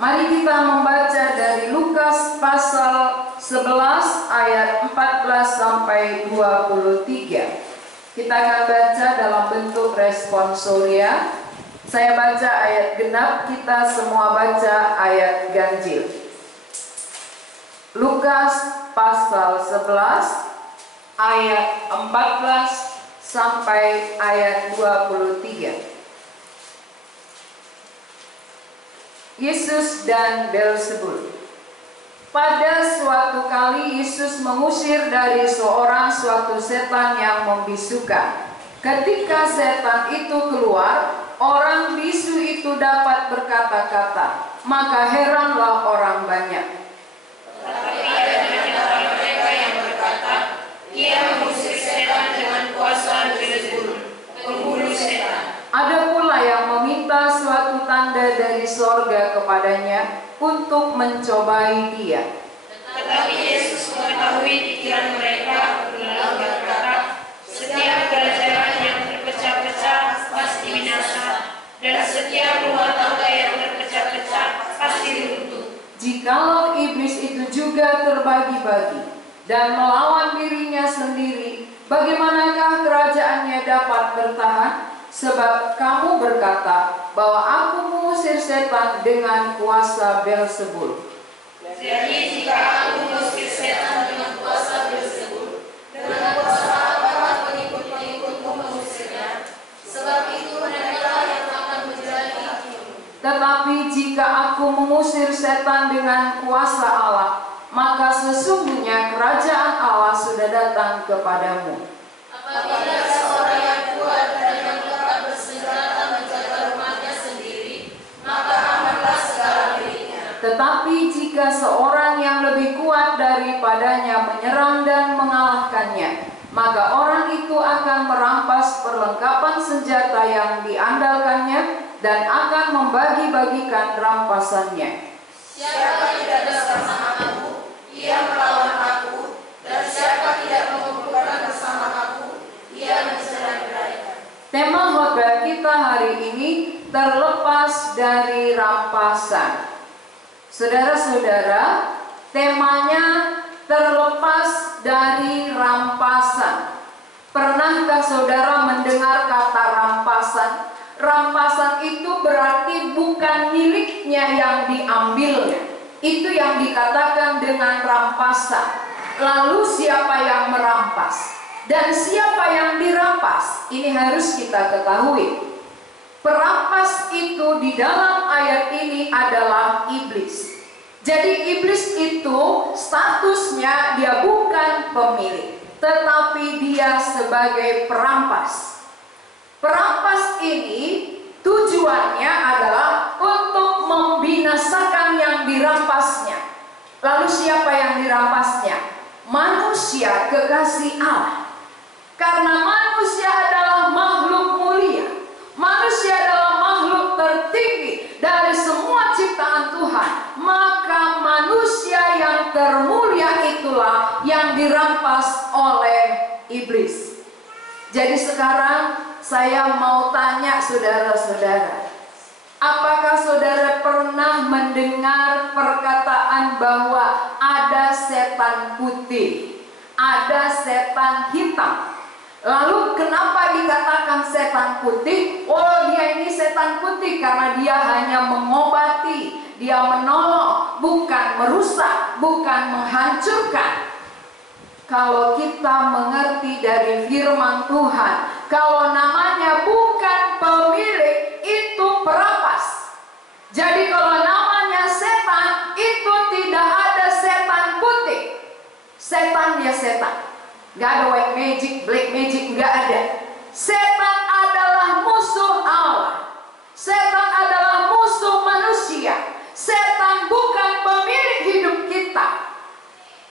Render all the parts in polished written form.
Mari kita membaca dari Lukas pasal 11 ayat 14 sampai 23. Kita akan baca dalam bentuk responsoria. Saya baca ayat genap, kita semua baca ayat ganjil. Lukas pasal 11 ayat 14 sampai ayat 23. Yesus dan Beelzebul. Pada suatu kali Yesus mengusir dari seorang suatu setan yang membisukan. Ketika setan itu keluar, orang bisu itu dapat berkata-kata, maka heranlah orang banyak. Tetapi ada di antara mereka yang berkata, ia mengusir setan dengan kuasa Beelzebul, penghulu setan. Ada pula yang meminta suatu tanda dari sorga kepadanya untuk mencobai dia. Tetapi Yesus mengetahui pikiran mereka, lalu berkata, setiap kerajaan yang terpecah-pecah pasti binasa, dan setiap rumah tangga yang terpecah-pecah pasti runtuh. Jikalau iblis itu juga terbagi-bagi dan melawan dirinya sendiri, bagaimanakah kerajaannya dapat bertahan? Sebab kamu berkata bahwa aku mengusir setan dengan kuasa Beelzebul. Jadi jika aku mengusir setan dengan kuasa Beelzebul, dengan kuasa apakah pengikut-pengikutmu mengusirnya? Sebab itu mereka yang akan menjadi hakimmu. Tetapi jika aku mengusir setan dengan kuasa Allah, maka sesungguhnya kerajaan Allah sudah datang kepadamu. Apabila seorang yang kuat dan yang dapat bersenjata menjaga rumahnya sendiri, maka amanlah segala miliknya. Tetapi jika seorang yang lebih kuat daripadanya menyerang dan mengalahkannya, maka orang itu akan merampas perlengkapan senjata yang diandalkannya dan akan membagi-bagikan rampasannya. Siapa tidak bersama aku, ia melawan aku, dan siapa tidak mengumpulkan bersama aku, ia mencerai-beraikan. Tema khotbah kita hari ini terlepas dari rampasan. Saudara-saudara, temanya terlepas dari rampasan. Pernahkah saudara mendengar kata rampasan? Rampasan itu berarti bukan miliknya yang diambilnya. Itu yang dikatakan dengan rampasan. Lalu siapa yang merampas? Dan siapa yang dirampas? Ini harus kita ketahui. Perampas itu di dalam ayat ini adalah iblis. Jadi iblis itu statusnya dia bukan pemilik, tetapi dia sebagai perampas. Perampas ini tujuannya adalah untuk membinasakan yang dirampasnya. Lalu siapa yang dirampasnya? Manusia kekasih Allah. Karena manusia adalah makhluk mulia. Manusia adalah makhluk tertinggi dari semua ciptaan Tuhan. Maka manusia yang termulia itulah yang dirampas oleh iblis. Jadi sekarang saya mau tanya saudara-saudara, apakah saudara pernah mendengar perkataan bahwa ada setan putih, ada setan hitam? Lalu kenapa dikatakan setan putih? Oh, dia ini setan putih karena dia hanya mengobati, dia menolong, bukan merusak, bukan menghancurkan. Kalau kita mengerti dari firman Tuhan, kalau namanya bukan pemilik, itu perampas. Jadi kalau namanya setan, itu tidak ada setan putih. Setan ya setan. Gak ada white magic, black magic, gak ada. Setan adalah musuh Allah. Setan adalah musuh manusia. Setan bukan pemilik hidup kita.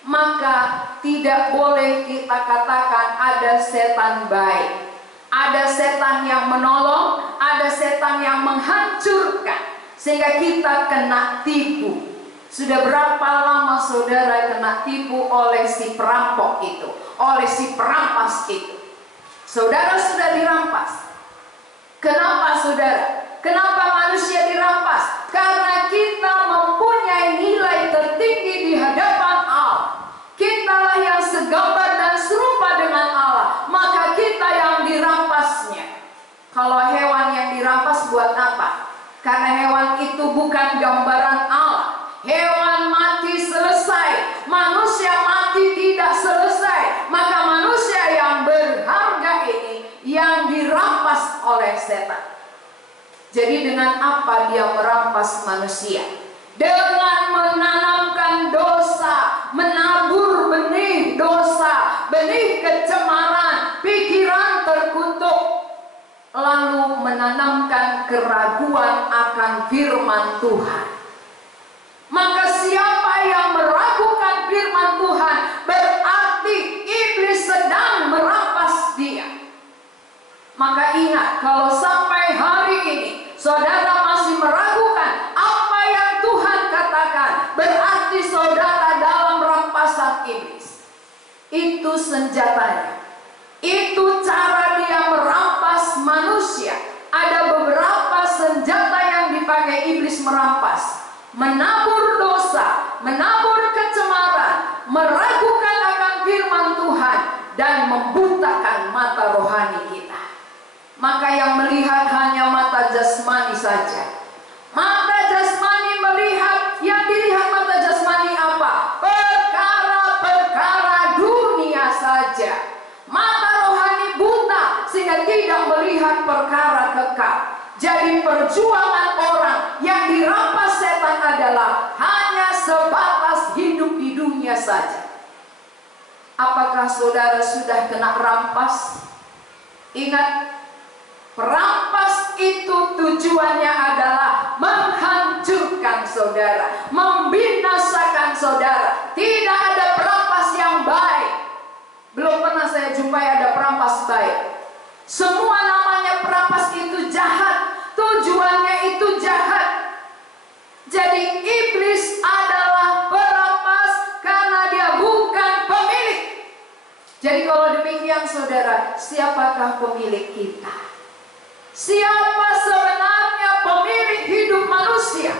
Maka tidak boleh kita katakan ada setan baik. Ada setan yang menolong, ada setan yang menghancurkan, sehingga kita kena tipu. Sudah berapa lama saudara kena tipu oleh si perampok itu, oleh si perampas itu? Saudara sudah dirampas. Kenapa saudara? Kenapa manusia dirampas? Karena kita Kalau hewan yang dirampas buat apa? Karena hewan itu bukan gambaran Allah. Hewan mati selesai, manusia mati tidak selesai. Maka manusia yang berharga ini yang dirampas oleh setan. Jadi dengan apa dia merampas manusia? Dengan menanamkan dosa, menabur benih dosa, benih kecemaran, pikiran terkutuk, lalu menanamkan keraguan akan firman Tuhan. Maka siapa yang meragukan firman Tuhan, berarti iblis sedang merampas dia. Maka ingat, kalau sampai hari ini saudara masih meragukan apa yang Tuhan katakan, berarti saudara dalam rampasan iblis. Itu senjatanya. Itu cara dia merampas manusia. Ada beberapa senjata yang dipakai iblis merampas. Menabur dosa, menabur kecemaran, meragukan akan firman Tuhan, dan membutakan mata rohani kita. Maka yang melihat hanya mata jasmani saja. Mata jasmani melihat, yang dilihat mata jasmani apa? Perkara-perkara dunia saja. Mata rohani buta sehingga tidak melihat perkara kekal. Jadi perjuangan orang yang dirampas setan adalah hanya sebatas hidup di dunia saja. Apakah saudara sudah kena rampas? Ingat, perampas itu tujuannya adalah menghancurkan saudara, membinasakan saudara. Tidak ada perampas yang baik. Belum pernah saya jumpai ada perampas baik. Semua namanya perampas itu jahat, tujuannya itu jahat. Jadi iblis adalah perampas karena dia bukan pemilik. Jadi kalau demikian saudara, siapakah pemilik kita? Siapa sebenarnya pemilik hidup manusia?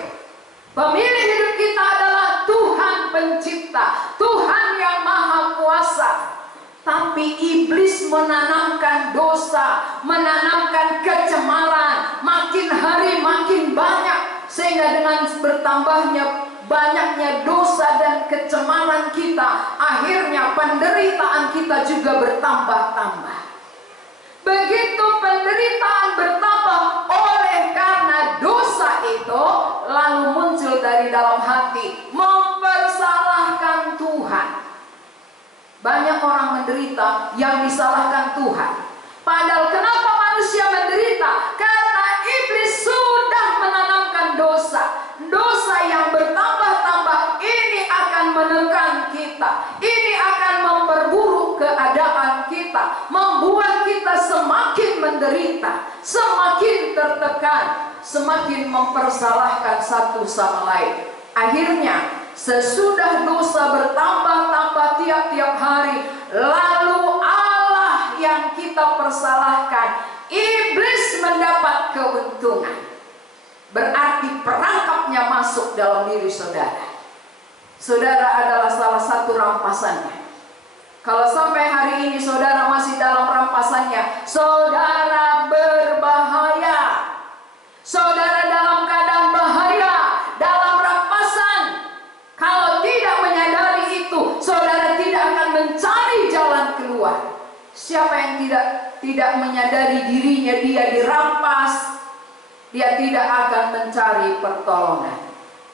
Pemilik hidup kita adalah Tuhan pencipta, Tuhan yang maha kuasa. Tapi iblis menanamkan dosa, menanamkan kecemaran, makin hari makin banyak. Sehingga dengan bertambahnya banyaknya dosa dan kecemaran kita, akhirnya penderitaan kita juga bertambah-tambah. Begitu penderitaan bertambah oleh karena dosa itu, lalu muncul dari dalam hati mempersalahkan Tuhan. Banyak orang menderita yang disalahkan Tuhan. Padahal kenapa manusia menderita? Karena iblis sudah menanamkan dosa. Dosa yang bertambah-tambah ini akan menekan kita. Ini akan memperburuk keadaan kita, membuat kita semakin menderita, semakin tertekan, semakin mempersalahkan satu sama lain. Akhirnya sesudah dosa bertambah-tambah tiap-tiap hari, lalu Allah yang kita persalahkan, iblis mendapat keuntungan. Berarti perangkapnya masuk dalam diri saudara. Saudara adalah salah satu rampasannya. Kalau sampai hari ini saudara masih dalam rampasannya, saudara berbahaya. Saudara dalam keadaan bahaya, dalam rampasan. Kalau tidak menyadari itu, saudara tidak akan mencari jalan keluar. Siapa yang tidak menyadari dirinya dia dirampas, dia tidak akan mencari pertolongan.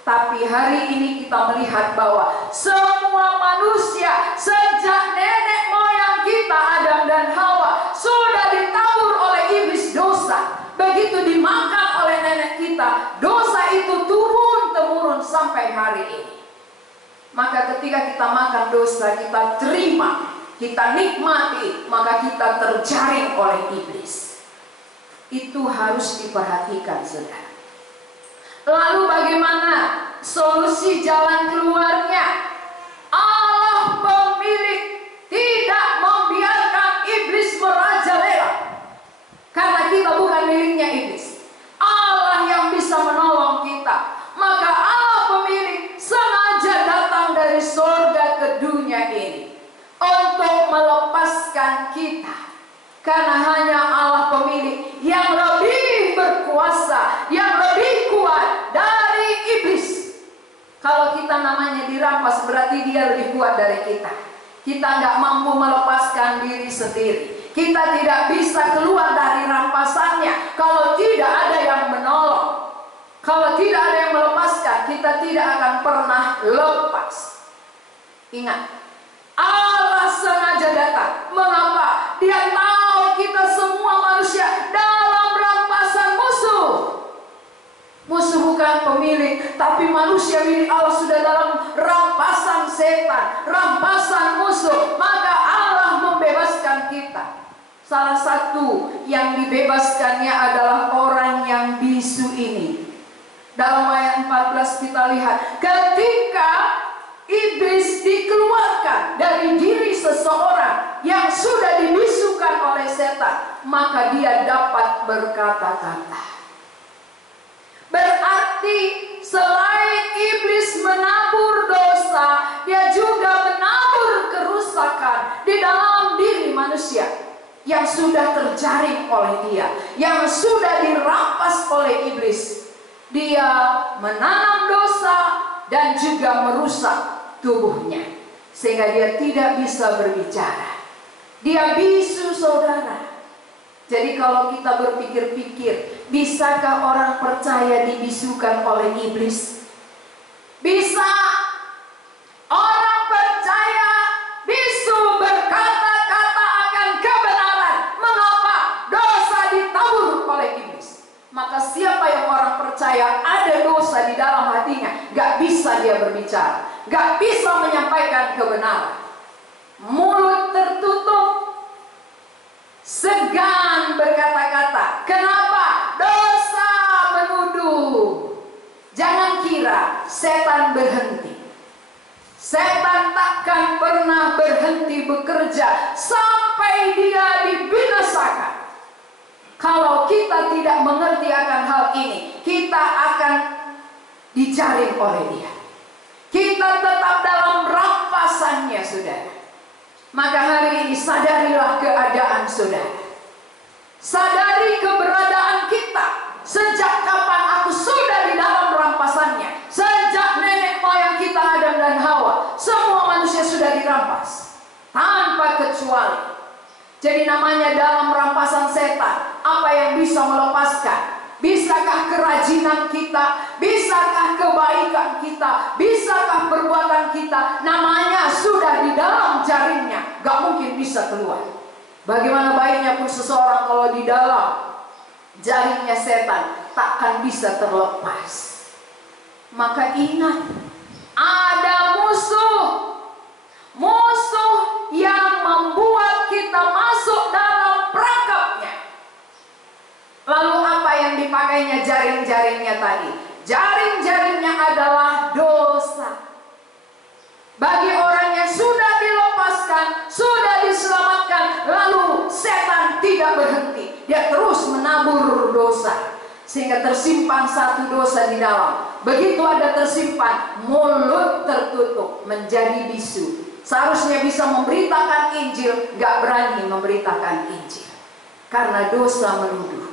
Tapi hari ini kita melihat bahwa semua manusia sejak nenek moyang kita Adam dan Hawa sudah ditabur oleh iblis dosa. Begitu dimakan oleh nenek kita, dosa itu turun-temurun sampai hari ini. Maka ketika kita makan dosa, kita terima, kita nikmati, maka kita terjaring oleh iblis. Itu harus diperhatikan, saudara. Lalu bagaimana solusi jalan keluarnya? Allah pemilik tidak membiarkan iblis merajalela. Karena kita bukan miliknya iblis. Allah yang bisa menolong kita. Maka Allah pemilik sengaja datang dari surga ke dunia ini untuk melepaskan kita. Karena hanya Allah pemilik yang lebih berkuasa, yang lebih kuat dari iblis. Kalau kita namanya dirampas, berarti dia lebih kuat dari kita. Kita nggak mampu melepaskan diri sendiri. Kita tidak bisa keluar dari rampasannya kalau tidak ada yang menolong. Kalau tidak ada yang melepaskan, kita tidak akan pernah lepas. Ingat, Allah sengaja datang. Mengapa? Dia tahu kita semua manusia dalam rampasan musuh. Musuh bukan pemilik, tapi manusia milik Allah sudah dalam rampasan setan, rampasan musuh. Maka Allah membebaskan kita. Salah satu yang dibebaskannya adalah orang yang bisu ini. Dalam ayat 14 kita lihat, ketika iblis dikeluarkan dari diri seseorang yang sudah dibisukan oleh setan, maka dia dapat berkata-kata. Berarti selain iblis menabur dosa, dia juga menabur kerusakan di dalam diri manusia yang sudah terjaring oleh dia, yang sudah dirampas oleh iblis. Dia menanam dosa dan juga merusak tubuhnya, sehingga dia tidak bisa berbicara. Dia bisu, saudara. Jadi kalau kita berpikir-pikir, bisakah orang percaya dibisukan oleh iblis? Bisa. Orang percaya bisu berkata-kata akan kebenaran. Mengapa? Dosa ditabur oleh iblis. Maka siapa yang orang percaya ada dosa di dalam hatinya, gak bisa dia berbicara, gak bisa menyampaikan kebenaran. Mulut tertutup, segan berkata-kata. Kenapa? Dosa menuduh. Jangan kira setan berhenti. Setan takkan pernah berhenti bekerja sampai dia dibinasakan. Kalau kita tidak mengerti akan hal ini, kita akan dijaring oleh dia. Kita tetap dalam rampasannya, saudara. Maka hari ini sadarilah keadaan saudara. Sadari keberadaan kita. Sejak kapan aku sudah di dalam rampasannya? Sejak nenek moyang kita Adam dan Hawa, semua manusia sudah dirampas tanpa kecuali. Jadi namanya dalam rampasan setan, apa yang bisa melepaskan? Bisakah kerajinan kita? Bisakah kebaikan kita? Bisakah perbuatan kita? Namanya sudah di dalam jaringnya, gak mungkin bisa keluar. Bagaimana baiknya pun seseorang kalau di dalam jaringnya setan, takkan bisa terlepas. Maka ingat, ada musuh. Musuh yang membuat kita masuk dalam perangkapnya. Lalu apa yang dipakainya jaring-jaringnya tadi? Jaring-jaringnya adalah dosa. Bagi orang yang sudah dilepaskan, sudah diselamatkan, lalu setan tidak berhenti. Dia terus menabur dosa, sehingga tersimpan satu dosa di dalam. Begitu ada tersimpan, mulut tertutup, menjadi bisu. Seharusnya bisa memberitakan Injil, gak berani memberitakan Injil karena dosa menuduh.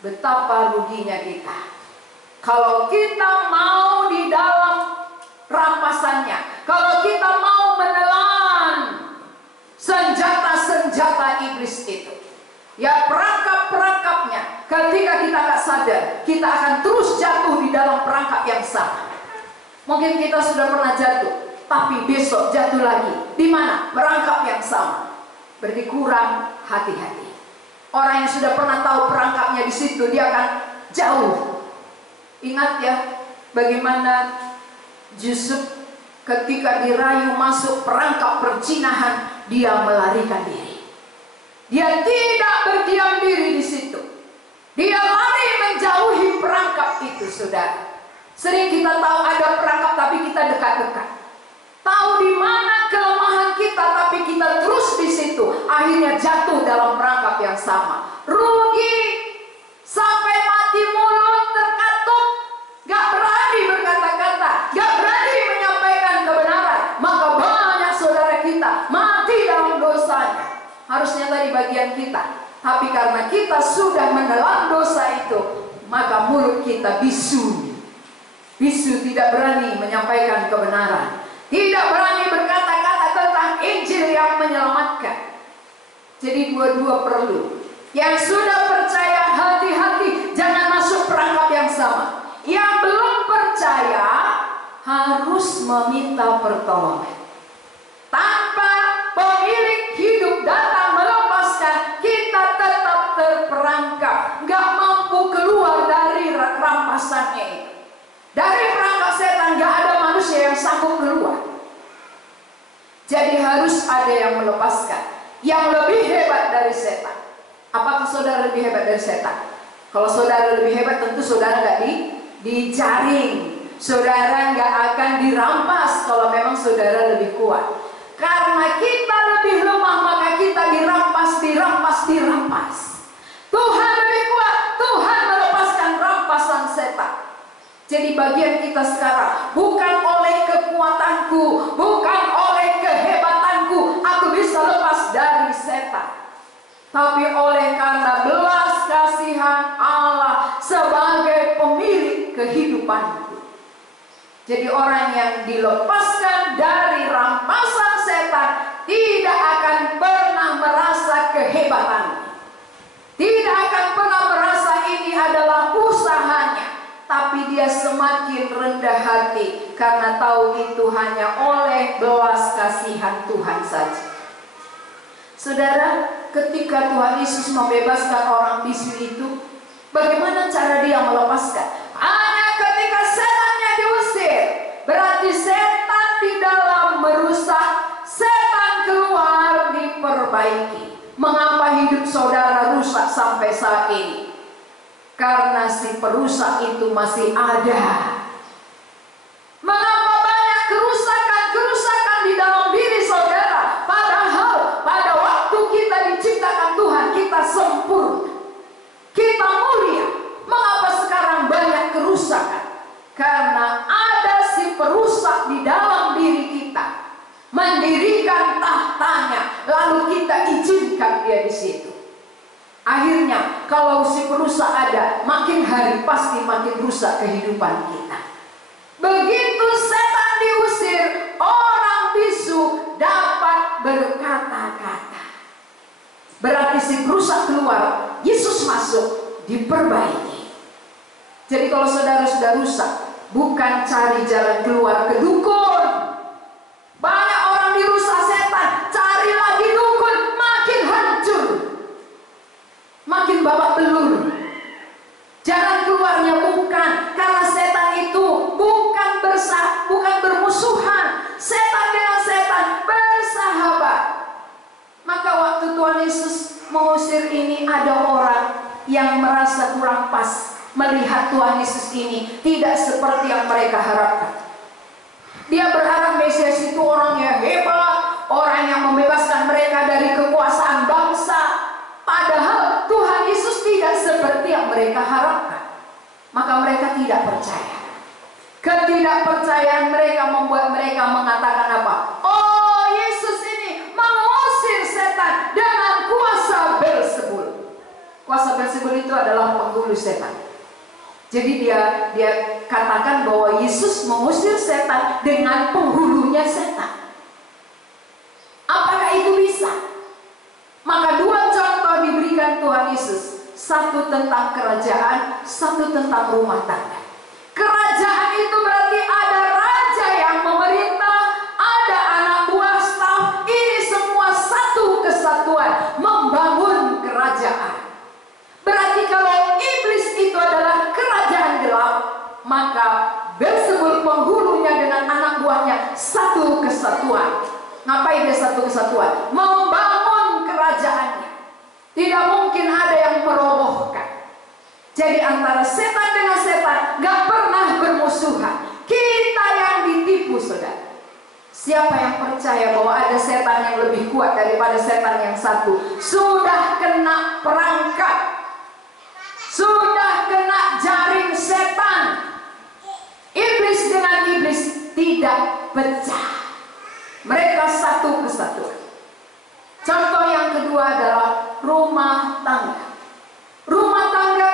Betapa ruginya kita kalau kita mau di dalam rampasannya, kalau kita mau menelan senjata-senjata iblis itu, ya perangkap-perangkapnya. Ketika kita gak sadar, kita akan terus jatuh di dalam perangkap yang sama. Mungkin kita sudah pernah jatuh, tapi besok jatuh lagi. Di mana? Perangkap yang sama. Berarti kurang hati-hati. Orang yang sudah pernah tahu perangkapnya di situ, dia akan jauh. Ingat ya, bagaimana Yusuf ketika dirayu masuk perangkap perzinahan, dia melarikan diri. Dia tidak berdiam diri di situ. Dia lari menjauhi perangkap itu, saudara. Sering kita tahu ada perangkap, tapi kita dekat-dekat. Tahu di mana kelemahan kita, tapi kita terus di situ. Akhirnya jatuh dalam perangkap yang sama. Rugi sampai mati, mulut terkatup, gak berani berkata-kata, gak berani menyampaikan kebenaran. Maka banyak saudara kita mati dalam dosanya. harusnya tadi bagian kita. Tapi karena kita sudah menelan dosa itu, maka mulut kita bisu. Bisu, tidak berani menyampaikan kebenaran, tidak berani berkata-kata tentang Injil yang menyelamatkan. Jadi dua-dua perlu. Yang sudah percaya, hati-hati, jangan masuk perangkap yang sama. Yang belum percaya harus meminta pertolongan. Tanpa pemilik hidup datang melepaskan, kita tetap terperangkap, gak mampu keluar dari rampasannya itu. Dari perangkap setan gak ada manusia yang sanggup keluar. Jadi harus ada yang melepaskan, yang lebih hebat dari setan. Apakah saudara lebih hebat dari setan? Kalau saudara lebih hebat, tentu saudara gak dijaring. Saudara gak akan dirampas kalau memang saudara lebih kuat. Karena kita lebih lemah, maka kita dirampas. Tuhan lebih kuat, Tuhan melepaskan rampasan setan. Jadi bagian kita sekarang, bukan oleh kekuatanku, bukan oleh kehebatanku, aku bisa lepas dari setan. Tapi oleh karena belas kasihan Allah sebagai pemilik kehidupanku. Jadi orang yang dilepaskan dari rampasan setan tidak akan pernah merasa kehebatan, tidak akan pernah merasa ini adalah usahanya, tapi dia semakin rendah hati karena tahu itu hanya oleh belas kasihan Tuhan saja. Saudara, ketika Tuhan Yesus membebaskan orang bisu itu, bagaimana cara dia melepaskan? Hanya ketika setannya diusir. Berarti setan di dalam merusak, setan keluar diperbaiki. Mengapa hidup saudara rusak sampai saat ini? Karena si perusak itu masih ada. Mengapa banyak kerusakan di dalam diri saudara? Padahal pada waktu kita diciptakan Tuhan, kita sempurna, kita mulia. Mengapa sekarang banyak kerusakan? Karena ada si perusak di dalam diri kita, mendirikan tahtanya, lalu kita izinkan dia di situ. Akhirnya kalau si perusak ada, makin hari pasti makin rusak kehidupan kita. Begitu setan diusir, orang bisu dapat berkata-kata. Berarti si perusak keluar, Yesus masuk, diperbaiki. Jadi kalau saudara sudah rusak, bukan cari jalan keluar ke dukun. Banyak orang dirusak setan, cari lagi dukun, makin hancur, makin babak belur. Jalan keluarnya bukan karena setan itu bukan bermusuhan. Setan dengan setan bersahabat. Maka waktu Tuhan Yesus mengusir ini, ada orang yang merasa kurang pas melihat Tuhan Yesus ini tidak seperti yang mereka harapkan. Dia berharap Mesias itu orang yang hebat, orang yang membebaskan mereka dari kekuasaan bangsa. Padahal Tuhan Yesus tidak seperti yang mereka harapkan. Maka mereka tidak percaya. Ketidakpercayaan mereka membuat mereka mengatakan apa? Oh, Yesus ini mengusir setan dengan kuasa Beelzebul. Kuasa Beelzebul itu adalah penghulu setan. Jadi dia katakan bahwa Yesus mengusir setan dengan penghulunya setan. Apakah itu bisa? Maka dua contoh diberikan Tuhan Yesus. Satu tentang kerajaan, satu tentang rumah tangga. Kerajaan itu berarti ada raja yang memerintah, ada anak buah staf. Ini semua satu kesatuan membangun kerajaan. Berarti kalau iblis itu adalah kerajaan gelap, maka Beelzebul penghulunya dengan anak buahnya satu kesatuan. Ngapain dia satu kesatuan? Membangun kerajaannya. Tidak mungkin ada yang merobohkan. Jadi antara setan dengan setan gak pernah bermusuhan. Kita yang ditipu, saudara. Siapa yang percaya bahwa ada setan yang lebih kuat daripada setan yang satu, sudah kena perangkap, sudah kena jaring setan. Iblis dengan iblis tidak pecah. Mereka satu kesatuan. Contoh yang kedua adalah rumah tangga. Rumah tangga,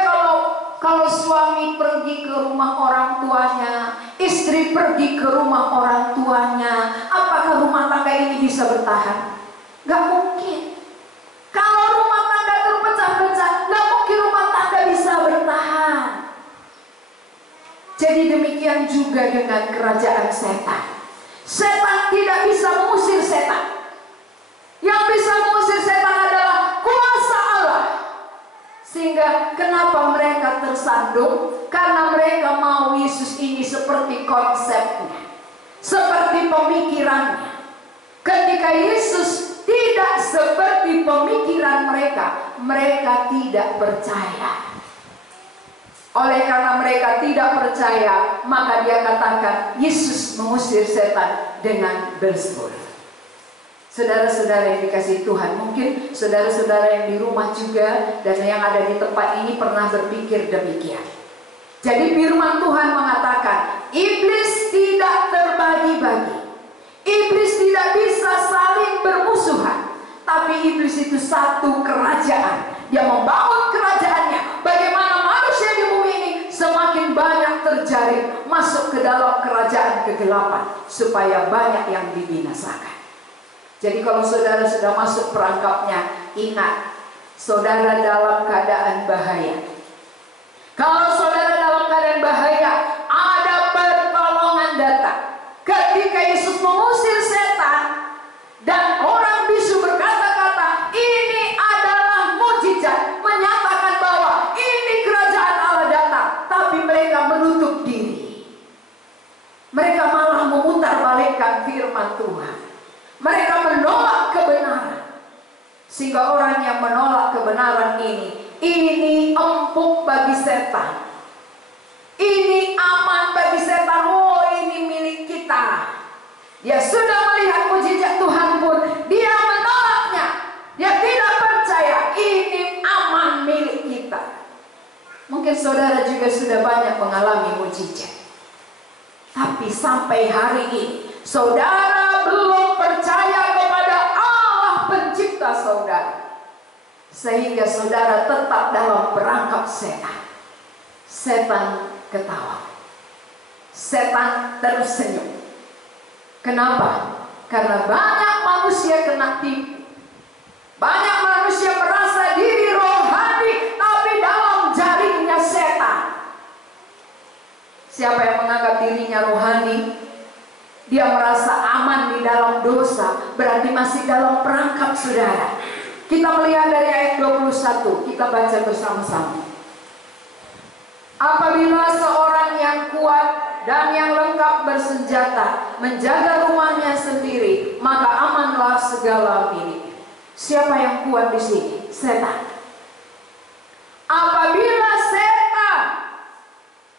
kalau suami pergi ke rumah orang tuanya, istri pergi ke rumah orang tuanya, apakah rumah tangga ini bisa bertahan? Gak mungkin. Kalau rumah tangga terpecah-pecah, gak mungkin rumah tangga bisa bertahan. Jadi demikian juga dengan kerajaan setan. Setan tidak bisa mengusir setan. Yang bisa mengusir setan adalah kuasa Allah. Sehingga kenapa mereka tersandung? Karena mereka mau Yesus ini seperti konsepnya, seperti pemikirannya. Ketika Yesus tidak seperti pemikiran mereka, mereka tidak percaya. Oleh karena mereka tidak percaya, maka dia katakan Yesus mengusir setan dengan Beelzebul. Saudara-saudara yang dikasihi Tuhan, mungkin saudara-saudara yang di rumah juga dan yang ada di tempat ini pernah berpikir demikian. Jadi firman Tuhan mengatakan, iblis tidak terbagi-bagi. Iblis tidak bisa saling bermusuhan. Tapi iblis itu satu kerajaan. Dia membangun kerajaannya. Bagaimana manusia di bumi ini semakin banyak terjaring masuk ke dalam kerajaan kegelapan, supaya banyak yang dibinasakan. Jadi kalau saudara sudah masuk perangkapnya, ingat, saudara dalam keadaan bahaya. Kalau saudara dalam keadaan bahaya, ada pertolongan datang. Ketika Yesus mengusir setan dan orang bisu berkata-kata, ini adalah mujizat, menyatakan bahwa ini kerajaan Allah datang. Tapi mereka menutup diri. Mereka malah memutarbalikkan firman Tuhan. Mereka menolak kebenaran. Sehingga orang yang menolak kebenaran ini empuk bagi setan. Ini aman bagi setan. Oh, ini milik kita. Dia sudah melihat mujizat Tuhan pun dia menolaknya. Dia tidak percaya ini aman milik kita. Mungkin saudara juga sudah banyak mengalami mujizat. Tapi sampai hari ini saudara belum percaya kepada Allah pencipta saudara. Sehingga saudara tetap dalam perangkap setan. Setan ketawa. Setan tersenyum. Kenapa? Karena banyak manusia kena tipu. Banyak manusia merasa diri rohani, tapi dalam jaringnya setan. Siapa yang menganggap dirinya rohani, dia merasa aman di dalam dosa, berarti masih dalam perangkap saudara. Kita melihat dari ayat 21, kita baca bersama-sama. Apabila seorang yang kuat dan yang lengkap bersenjata menjaga rumahnya sendiri, maka amanlah segala milik. Siapa yang kuat di sini? Setan. Apabila setan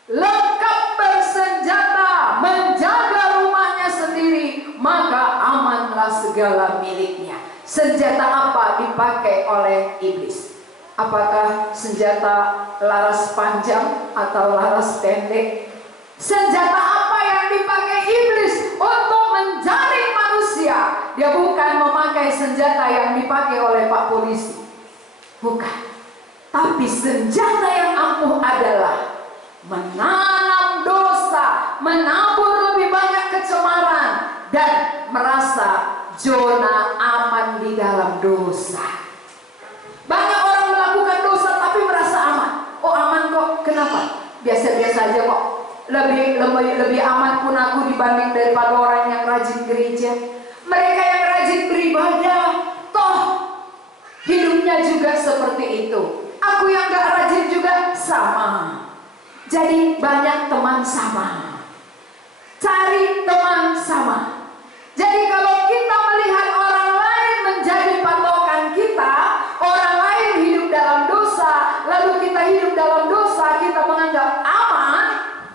lengkap bersenjata menjaga rumahnya sendiri, maka amanlah segala miliknya. Senjata apa dipakai oleh iblis? Apakah senjata laras panjang atau laras pendek? Senjata apa yang dipakai iblis untuk menjaring manusia? Dia bukan memakai senjata yang dipakai oleh Pak Polisi. Bukan. Tapi senjata yang ampuh adalah menanam dosa, menabur lebih banyak kecemaran, dan merasa zona aman di dalam dosa. Banyak orang melakukan dosa tapi merasa aman. Oh, aman kok. Kenapa? Biasa-biasa aja kok. Lebih aman pun aku dibanding daripada orang yang rajin gereja. Mereka yang rajin beribadah, toh hidupnya juga seperti itu. Aku yang gak rajin juga sama. Jadi banyak teman sama. Cari teman sama. Jadi kalau kita melihat orang lain menjadi patokan kita, orang lain hidup dalam dosa, lalu kita hidup dalam dosa, kita menganggap aman,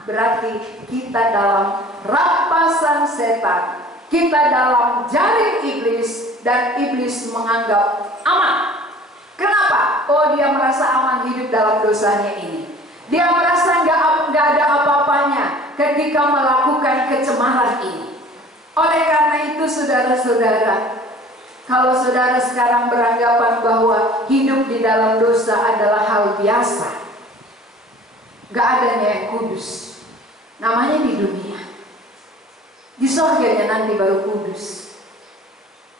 berarti kita dalam rampasan setan, kita dalam jaring iblis, dan iblis menganggap aman. Kenapa? Oh, dia merasa aman hidup dalam dosanya ini. Dia merasa nggak ada apa-apanya ketika melakukan kecemaran ini. Oleh karena itu, saudara-saudara, Kalau saudara sekarang beranggapan bahwa hidup di dalam dosa adalah hal biasa, gak adanya yang kudus, namanya di dunia. Di surganya nanti baru kudus.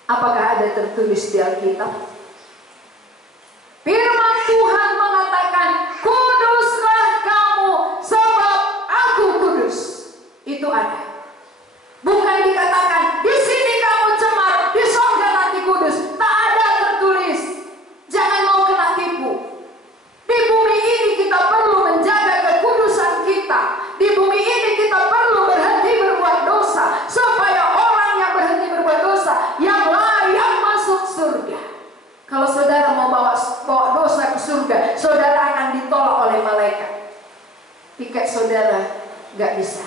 Apakah ada tertulis di Alkitab? Firman Tuhan mengatakan, kuduslah kamu sebab aku kudus. Itu ada. Bukan dikatakan di sini kamu cemar, di surga nanti kudus. Tak ada tertulis. Jangan mau kena tipu. Di bumi ini kita perlu menjaga kekudusan kita. Di bumi ini kita perlu berhenti berbuat dosa, supaya orang yang berhenti berbuat dosa yang layak masuk surga. Kalau saudara mau bawa dosa ke surga, saudara akan ditolak oleh malaikat. Tiket saudara gak bisa.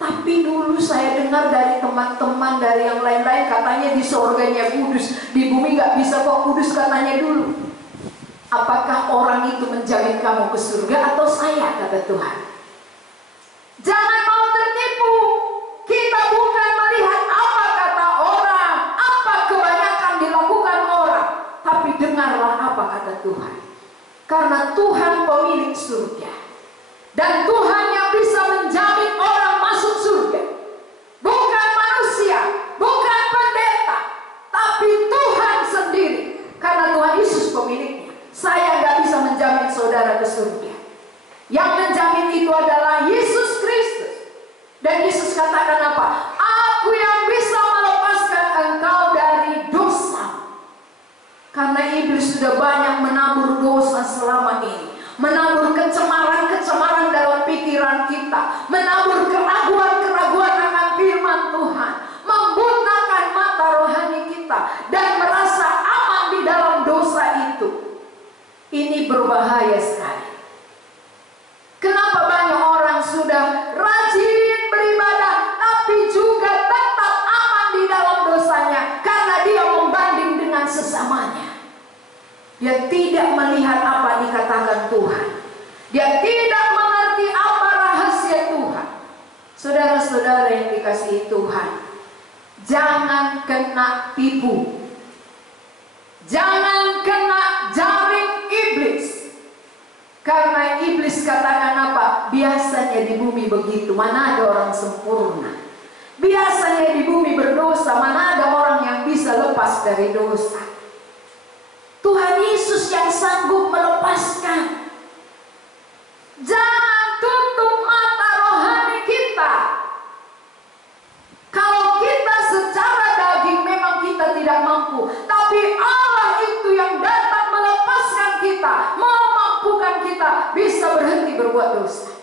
Tapi dulu saya dengar dari teman-teman, dari yang lain-lain, katanya di surganya kudus, di bumi gak bisa kok kudus katanya dulu. Apakah orang itu menjamin kamu ke surga atau saya, kata Tuhan? Jangan mau tertipu. Kita bukan melihat apa kata orang, apa kebanyakan dilakukan orang, tapi dengarlah apa kata Tuhan. Karena Tuhan pemilik surga, dan Tuhan yang bisa menjamin orang masuk surga. Bukan manusia, bukan pendeta, tapi Tuhan sendiri. Karena Tuhan Yesus pemiliknya. Saya nggak bisa menjamin saudara ke surga. Yang menjamin itu adalah Yesus Kristus. Dan Yesus katakan apa? Aku yang bisa melepaskan engkau dari dosa. Karena iblis sudah banyak menabur dosa selama ini. Menabur kecemaran-kecemaran dalam pikiran kita. Menabur keraguan-keraguan akan firman Tuhan. Membutakan mata rohani kita. Dan merasa aman di dalam dosa itu. Ini berbahaya sekali. Kenapa banyak orang sudah rajin beribadah, tapi juga tetap aman di dalam dosanya? Karena dia membanding dengan sesamanya. Dia tidak melihat apa dikatakan Tuhan. Dia tidak mengerti apa rahasia Tuhan. Saudara-saudara yang dikasihi Tuhan, jangan kena tipu. Jangan kena jaring iblis. Karena iblis katakan apa? Biasanya di bumi begitu, mana ada orang sempurna. Biasanya di bumi berdosa, mana ada orang yang bisa lepas dari dosa. Tuhan Yesus yang sanggup melepaskan. Jangan tutup mata rohani kita. Kalau kita secara daging memang kita tidak mampu, tapi Allah itu yang datang melepaskan kita, memampukan kita bisa berhenti berbuat dosa.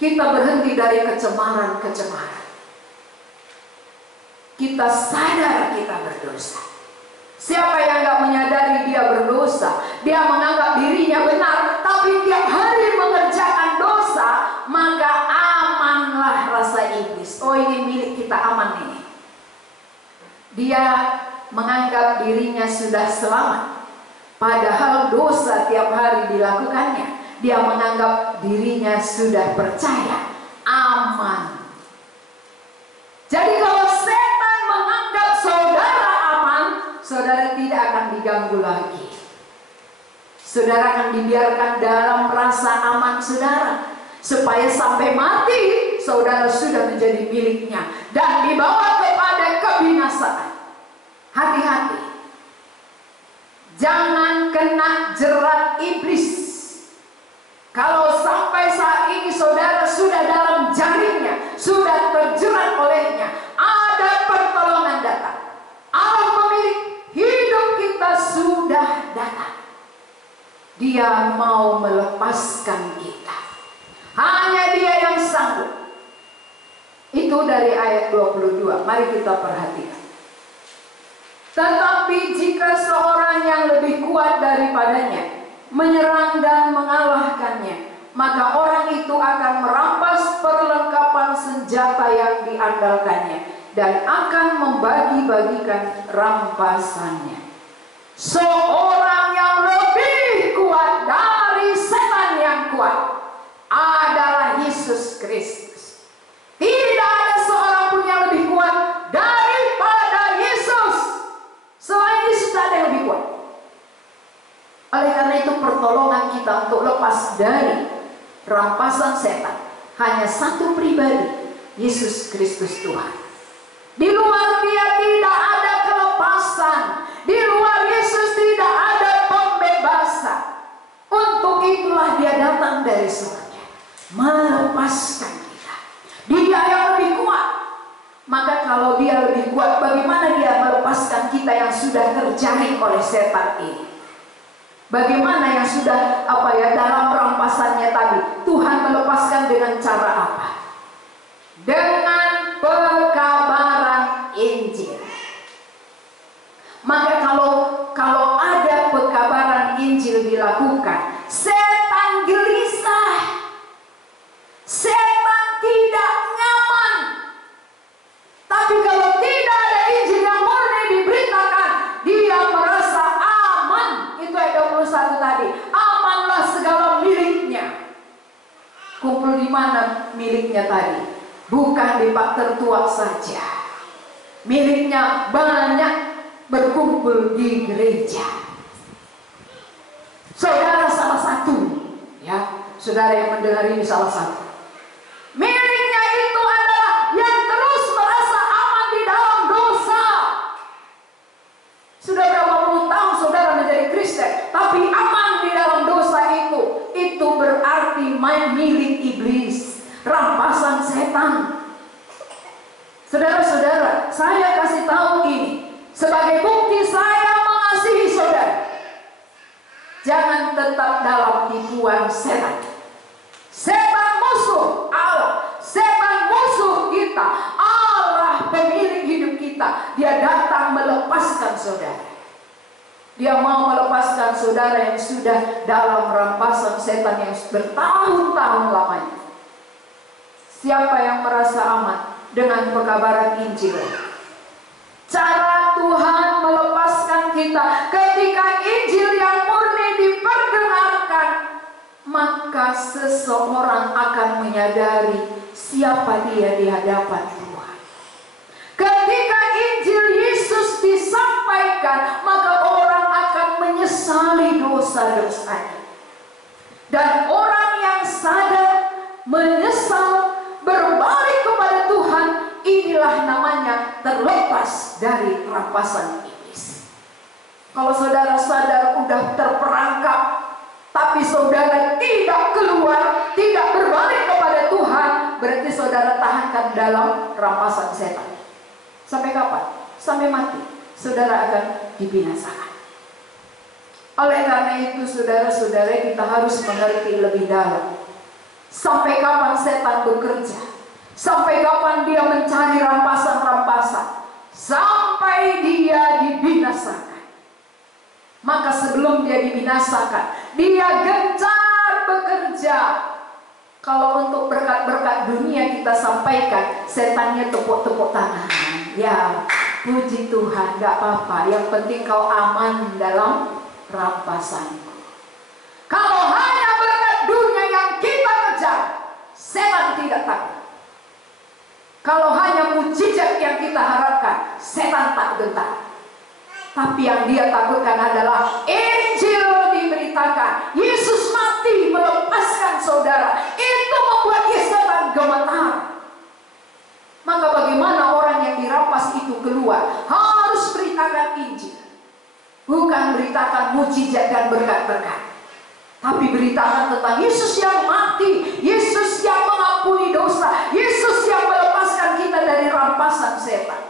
Kita berhenti dari kecemaran-kecemaran. Kita sadar kita berdosa. Siapa yang gak menyadari dia berdosa, dia menganggap dirinya benar, tapi tiap hari mengerjakan dosa, maka amanlah rasa iblis. Oh, ini milik kita, aman ini. Dia menganggap dirinya sudah selamat, padahal dosa tiap hari dilakukannya. Dia menganggap dirinya sudah percaya, aman. Jadi kalau setan menganggap saudara aman, saudara tidak akan diganggu lagi. Saudara akan dibiarkan dalam rasa aman saudara, supaya sampai mati saudara sudah menjadi miliknya dan dibawa kepada kebinasaan. Hati-hati, jangan kena jerat iblis. Kalau sampai saat ini saudara sudah dalam jaringnya, sudah terjerat olehnya, ada pertolongan datang. Allah pemilik hidup kita sudah datang. Dia mau melepaskan kita. Hanya Dia yang sanggup. Itu dari ayat 22. Mari kita perhatikan. Tetapi jika seorang yang lebih kuat daripadanya menyerang dan mengalahkannya, maka orang itu akan merampas perlengkapan senjata yang diandalkannya dan akan membagi-bagikan rampasannya. Seorang yang lebih kuat dari setan yang kuat adalah Yesus Kristus. Tidak ada seorang pun yang lebih kuat daripada Yesus. terlepas dari rampasan setan hanya satu pribadi, Yesus Kristus Tuhan. Di luar Dia tidak ada kelepasan, di luar Yesus tidak ada pembebasan. Untuk itulah Dia datang dari surga, melepaskan kita. Dia yang lebih kuat. Maka kalau Dia lebih kuat, bagaimana Dia melepaskan kita yang sudah terjaring oleh setan ini? Bagaimana yang sudah dalam rampasannya tadi? Tuhan melepaskan dengan cara apa? Dengan pekabaran Injil. Maka kalau ada pekabaran Injil dilakukan, setan gelisah, setan tidak nyaman. Tapi kalau tidak ada Injil yang murni diberitakan, dia merasa aman. Itu ayat 21 tadi. Amanlah segala miliknya. Kumpul di mana miliknya tadi? Bukan di pak tertua saja. Miliknya banyak, berkumpul di gereja. Saudara salah satu, ya, saudara yang mendengar ini salah satu. Miliknya itu adalah yang terus merasa aman di dalam dosa. Sudah berapa puluh tahun saudara menjadi Kristen, tapi aman di dalam dosa itu berarti milik iblis, rampasan setan. Saudara-saudara, saya kasih tahu ini sebagai bukti saya mengasihi saudara. Jangan tetap dalam tipuan setan. Setan musuh Allah, setan musuh kita. Allah pemilik hidup kita. Dia datang melepaskan saudara. Dia mau melepaskan saudara yang sudah dalam rampasan setan yang bertahun-tahun lamanya. Siapa yang merasa aman dengan pekabaran Injil? Cara Tuhan melepaskan kita ketika Injil yang murni diperdengarkan, maka seseorang akan menyadari siapa dia di hadapan Tuhan. Ketika Injil Yesus disampaikan, maka orang akan menyesali dosa-dosanya. Dan orang yang sadar, menyesal, berbalik kepada Tuhan, inilah namanya terlepas dari rampasan iblis. Kalau saudara sadar udah terperangkap, tapi saudara tidak keluar, tidak berbalik kepada Tuhan, berarti saudara tahankan dalam rampasan setan. Sampai kapan? Sampai mati. Saudara akan dibinasakan. Oleh karena itu saudara-saudara, kita harus mengerti lebih dalam. Sampai kapan setan bekerja? Sampai kapan dia mencari rampasan-rampasan? Sampai dia dibinasakan. Maka sebelum dia dibinasakan, dia gencar bekerja. Kalau untuk berkat-berkat dunia kita sampaikan, setannya tepuk-tepuk tangan. Ya, puji Tuhan, gak apa-apa. Yang penting kau aman dalam rampasanku. Kalau hanya berkat dunia yang kita kejar, setan tidak takut. Kalau hanya mujizat yang kita harapkan, setan tak gentar. Tapi yang dia takutkan adalah Injil diberitakan, Yesus mati melepaskan saudara. Itu membuat setan gemetar. Maka bagaimana orang yang dirampas itu keluar? Harus beritakan Injil. Bukan beritakan mujizat dan berkat-berkat, tapi beritakan tentang Yesus yang mati, Yesus yang mengampuni dosa, Yesus yang melepaskan kita dari rampasan setan.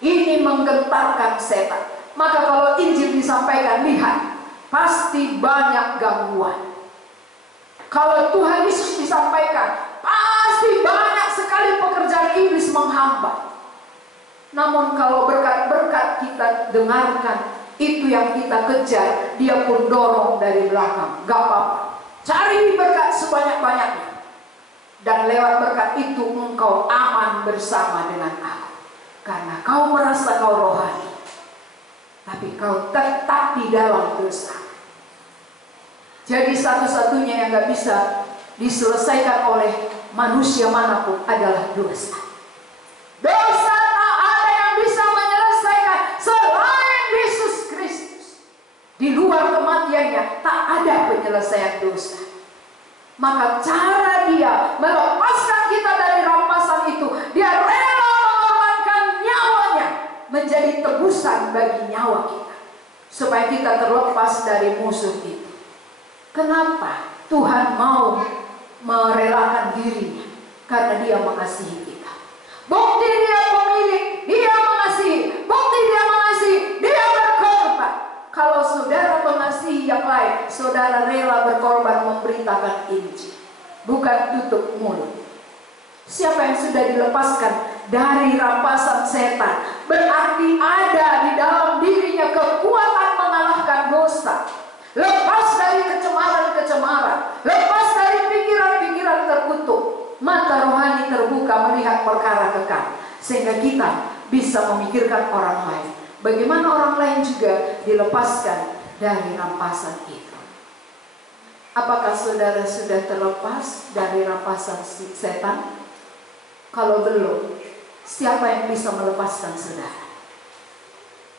Ini menggentarkan setan. Maka kalau Injil disampaikan, lihat, pasti banyak gangguan. Kalau Tuhan Yesus disampaikan, pasti banyak sekali pekerjaan iblis menghambat. Namun kalau berkat-berkat kita dengarkan, itu yang kita kejar, dia pun dorong dari belakang. Gak apa-apa, cari berkat sebanyak-banyaknya. Dan lewat berkat itu engkau aman bersama dengan aku. Karena kau merasa kau rohani, tapi kau tetap di dalam dosa. Jadi satu-satunya yang gak bisa diselesaikan oleh manusia manapun adalah dosa. Dosa tak ada yang bisa menyelesaikan selain Yesus Kristus. Di luar kematiannya tak ada penyelesaian dosa. Maka cara dia melepaskan kita dari rampasan itu, dia rela mengorbankan nyawanya menjadi tebusan bagi nyawa kita, supaya kita terlepas dari musuh itu. Kenapa Tuhan mau merelakan dirinya? Karena dia mengasihi kita. Bukti dia pemilik, dia mengasihi. Bukti dia mengasihi, dia berkorban. Kalau saudara mengasihi yang lain, saudara rela berkorban memberitakan Injil, bukan tutup mulut. Siapa yang sudah dilepaskan dari rampasan setan, berarti ada di dalam dirinya kekuatan mengalahkan dosa. Lepas dari kecemaran-kecemaran, lepas dari pikiran-pikiran terkutuk, mata rohani terbuka melihat perkara kekal, sehingga kita bisa memikirkan orang lain. Bagaimana orang lain juga dilepaskan dari rampasan itu. Apakah saudara sudah terlepas dari rampasan setan? Kalau belum, siapa yang bisa melepaskan saudara?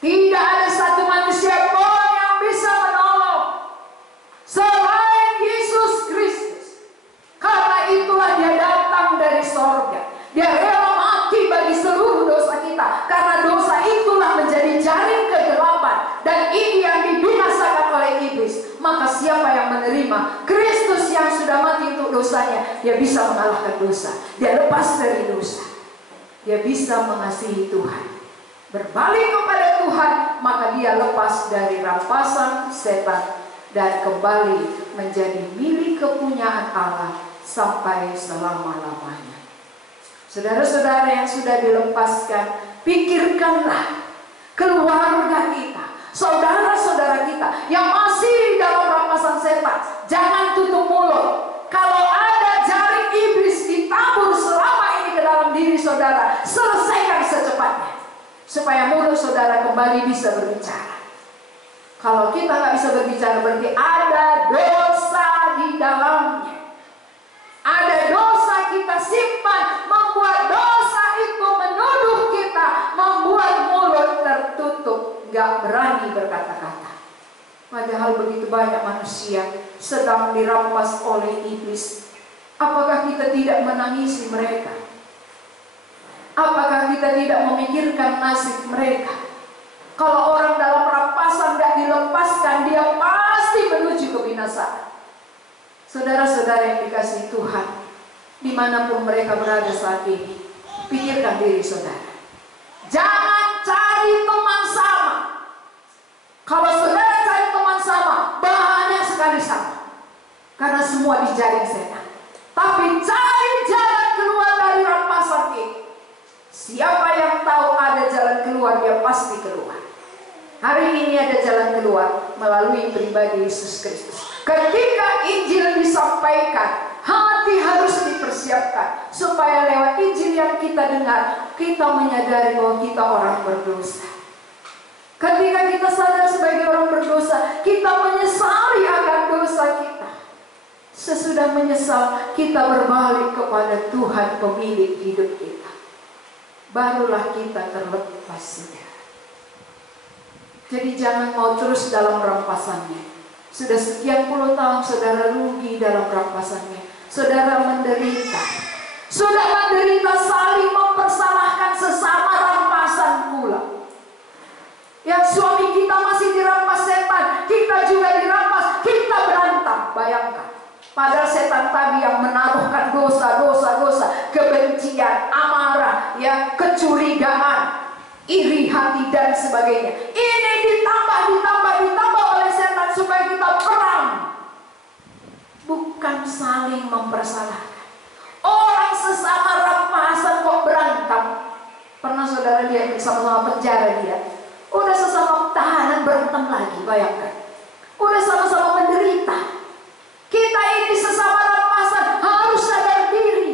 Tidak ada satu manusia pun yang bisa menolong selain Yesus Kristus. Karena itulah dia datang dari sorga. Dia rela mati bagi seluruh dosa kita, karena dosa itulah menjadi jaring kegelapan, dan ini yang dibinasakan oleh iblis. Maka siapa yang menerima Kristus yang sudah mati untuk dosanya, dia bisa mengalahkan dosa. Dia lepas dari dosa. Dia bisa mengasihi Tuhan, berbalik kepada Tuhan, maka dia lepas dari rampasan setan dan kembali menjadi milik kepunyaan Allah sampai selama-lamanya. Saudara-saudara yang sudah dilepaskan, pikirkanlah keluarga kita, saudara-saudara kita yang masih dalam rampasan setan. Jangan tutup mulut. Kalau ada jaring iblis ditabur selama ini ke dalam diri saudara, selesaikan secepatnya, supaya mulut saudara kembali bisa berbicara. Kalau kita nggak bisa berbicara, berarti ada dosa di dalamnya. Ada dosa kita simpan, membuat dosa itu menuduh kita, membuat mulut tertutup, gak berani berkata-kata. Padahal begitu banyak manusia sedang dirampas oleh iblis. Apakah kita tidak menangisi mereka? Apakah kita tidak memikirkan nasib mereka? Kalau orang dalam rampasan gak dilepaskan, dia pasti menuju kebinasaan. Saudara-saudara yang dikasihi Tuhan, dimanapun mereka berada saat ini, pikirkan diri saudara. Jangan cari teman sama. Kalau saudara cari teman sama, banyak sekali sama, karena semua dijaring setan. Tapi cari jalan keluar dari rampasan ini. Siapa yang tahu ada jalan keluar, dia pasti keluar. Hari ini ada jalan keluar melalui pribadi Yesus Kristus. Ketika Injil disampaikan, hati harus dipersiapkan, supaya lewat Injil yang kita dengar, kita menyadari bahwa kita orang berdosa. Ketika kita sadar sebagai orang berdosa, kita menyesali akan dosa kita. Sesudah menyesal, kita berbalik kepada Tuhan pemilik hidup kita. Barulah kita terlepas saudara. Jadi jangan mau terus dalam rampasannya. Sudah sekian puluh tahun saudara rugi dalam rampasannya. Saudara menderita. Sudah menderita, saling mempersalahkan sesama rampasan pula. Yang suami kita masih dirampas setan, kita juga dirampas, kita berantem. Bayangkan. Padahal setan tadi yang menaruhkan dosa, kebencian, amarah, ya, kecurigaan, iri hati dan sebagainya. Ini ditambah oleh setan supaya kita perang. Bukan saling mempersalahkan. Orang sesama rampasan kok berantem. Pernah saudara lihat sama-sama penjara dia? Udah sesama tahanan berantem lagi, bayangkan. Udah sama-sama menderita. Kita ini sesama rampasan harus sadar diri.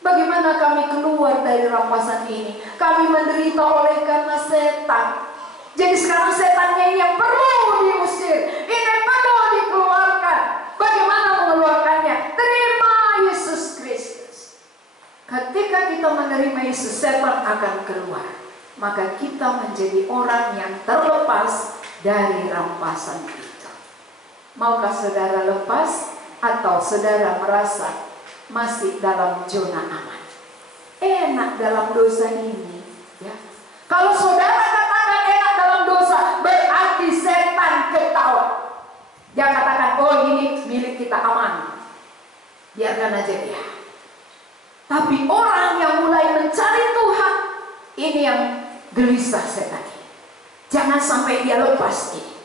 Bagaimana kami keluar dari rampasan ini? Kami menderita oleh karena setan. Jadi sekarang setannya ini yang perlu diusir, ini perlu dikeluarkan. Bagaimana mengeluarkannya? Terima Yesus Kristus. Ketika kita menerima Yesus, setan akan keluar. Maka kita menjadi orang yang terlepas dari rampasan itu. Maukah saudara lepas Atau saudara merasa masih dalam zona aman? Enak dalam dosa ini, ya. Kalau saudara katakan enak dalam dosa, berarti setan ketawa. Dia katakan, oh ini milik kita aman, biarkan aja dia. Tapi orang yang mulai mencari Tuhan, ini yang gelisah setan. Jangan sampai dia lepas ini.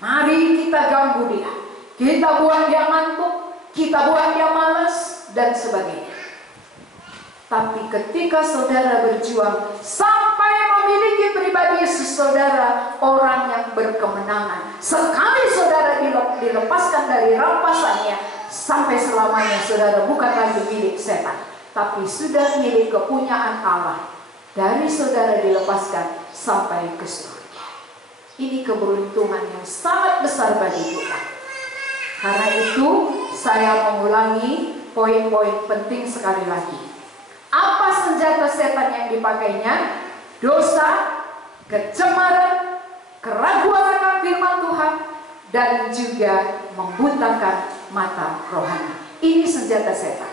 Mari kita ganggu dia, kita buat dia ngantuk, kita buat dia malas, dan sebagainya. Tapi ketika saudara berjuang sampai memiliki pribadi Yesus saudara, orang yang berkemenangan, sekali saudara dilepaskan dari rampasannya, sampai selamanya saudara bukan lagi milik setan, tapi sudah milik kepunyaan Allah. Dari saudara dilepaskan sampai ke surga. Ini keberuntungan yang sangat besar bagi kita. Karena itu saya mengulangi poin-poin penting sekali lagi. Apa senjata setan yang dipakainya? Dosa, kecemaran, keraguan akan firman Tuhan, dan juga membutakan mata rohani. Ini senjata setan.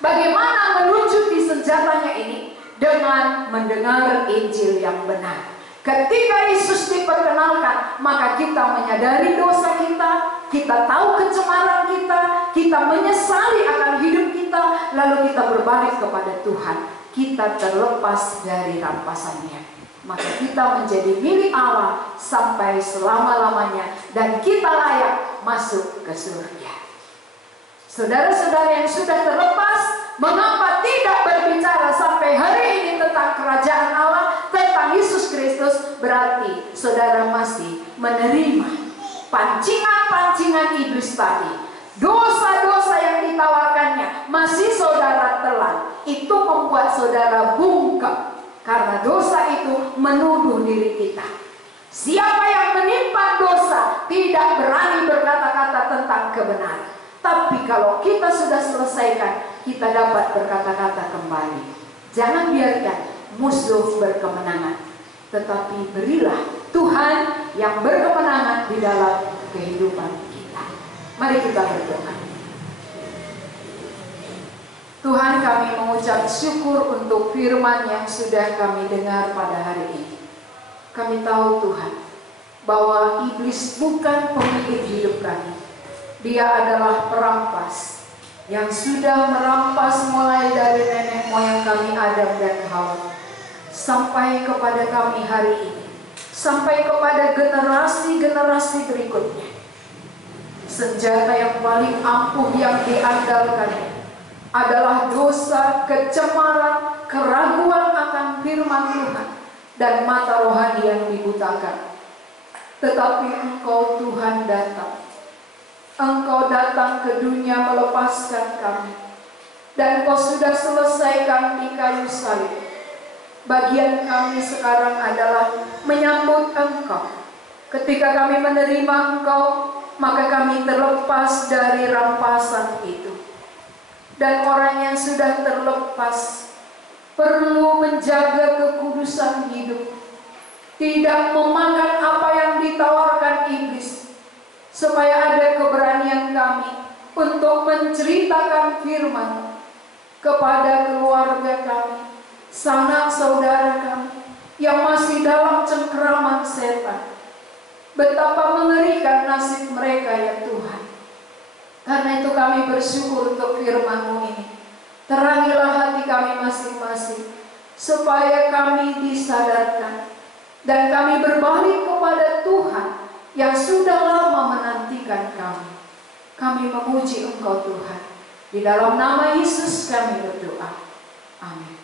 Bagaimana melucuti senjatanya ini? Dengan mendengar Injil yang benar. Ketika Yesus diperkenalkan, maka kita menyadari dosa kita, kita tahu kecemaran kita, kita menyesali akan hidup kita, lalu kita berbalik kepada Tuhan. Kita terlepas dari rampasannya. Maka kita menjadi milik Allah sampai selama-lamanya, dan kita layak masuk ke surga. Saudara-saudara yang sudah terlepas, mengapa tidak berbicara sampai hari ini tentang kerajaan Allah, tentang Yesus Kristus? Berarti saudara masih menerima pancingan-pancingan iblis tadi. Dosa-dosa yang ditawarkannya masih saudara telan. Itu membuat saudara bungkam, karena dosa itu menuduh diri kita. Siapa yang menimpa dosa tidak berani berkata-kata tentang kebenaran. Tapi kalau kita sudah selesaikan, kita dapat berkata-kata kembali. Jangan biarkan musuh berkemenangan, tetapi berilah Tuhan yang berkemenangan di dalam kehidupan kita. Mari kita berdoa. Tuhan, kami mengucap syukur untuk firman yang sudah kami dengar pada hari ini. Kami tahu Tuhan, bahwa iblis bukan pemilik hidup kami. Dia adalah perampas yang sudah merampas mulai dari nenek moyang kami Adam dan Hawa sampai kepada kami hari ini, sampai kepada generasi-generasi berikutnya. Senjata yang paling ampuh yang diandalkan adalah dosa, kecemaran, keraguan akan firman Tuhan, dan mata rohani yang dibutakan. Tetapi Engkau Tuhan datang. Engkau datang ke dunia melepaskan kami, dan Engkau sudah selesaikan di kayu salib. Bagian kami sekarang adalah menyambut Engkau. Ketika kami menerima Engkau, maka kami terlepas dari rampasan itu. Dan orang yang sudah terlepas perlu menjaga kekudusan hidup, tidak memakan apa yang ditawarkan iblis, supaya ada keberanian kami untuk menceritakan firman kepada keluarga kami, sanak saudara kami yang masih dalam cengkeraman setan. Betapa mengerikan nasib mereka ya Tuhan. Karena itu kami bersyukur untuk firman-Mu ini. Terangilah hati kami masing-masing, supaya kami disadarkan, dan kami berbalik kepada Tuhan yang sudah lama menantikan kami. Kami memuji Engkau Tuhan. Di dalam nama Yesus kami berdoa. Amin.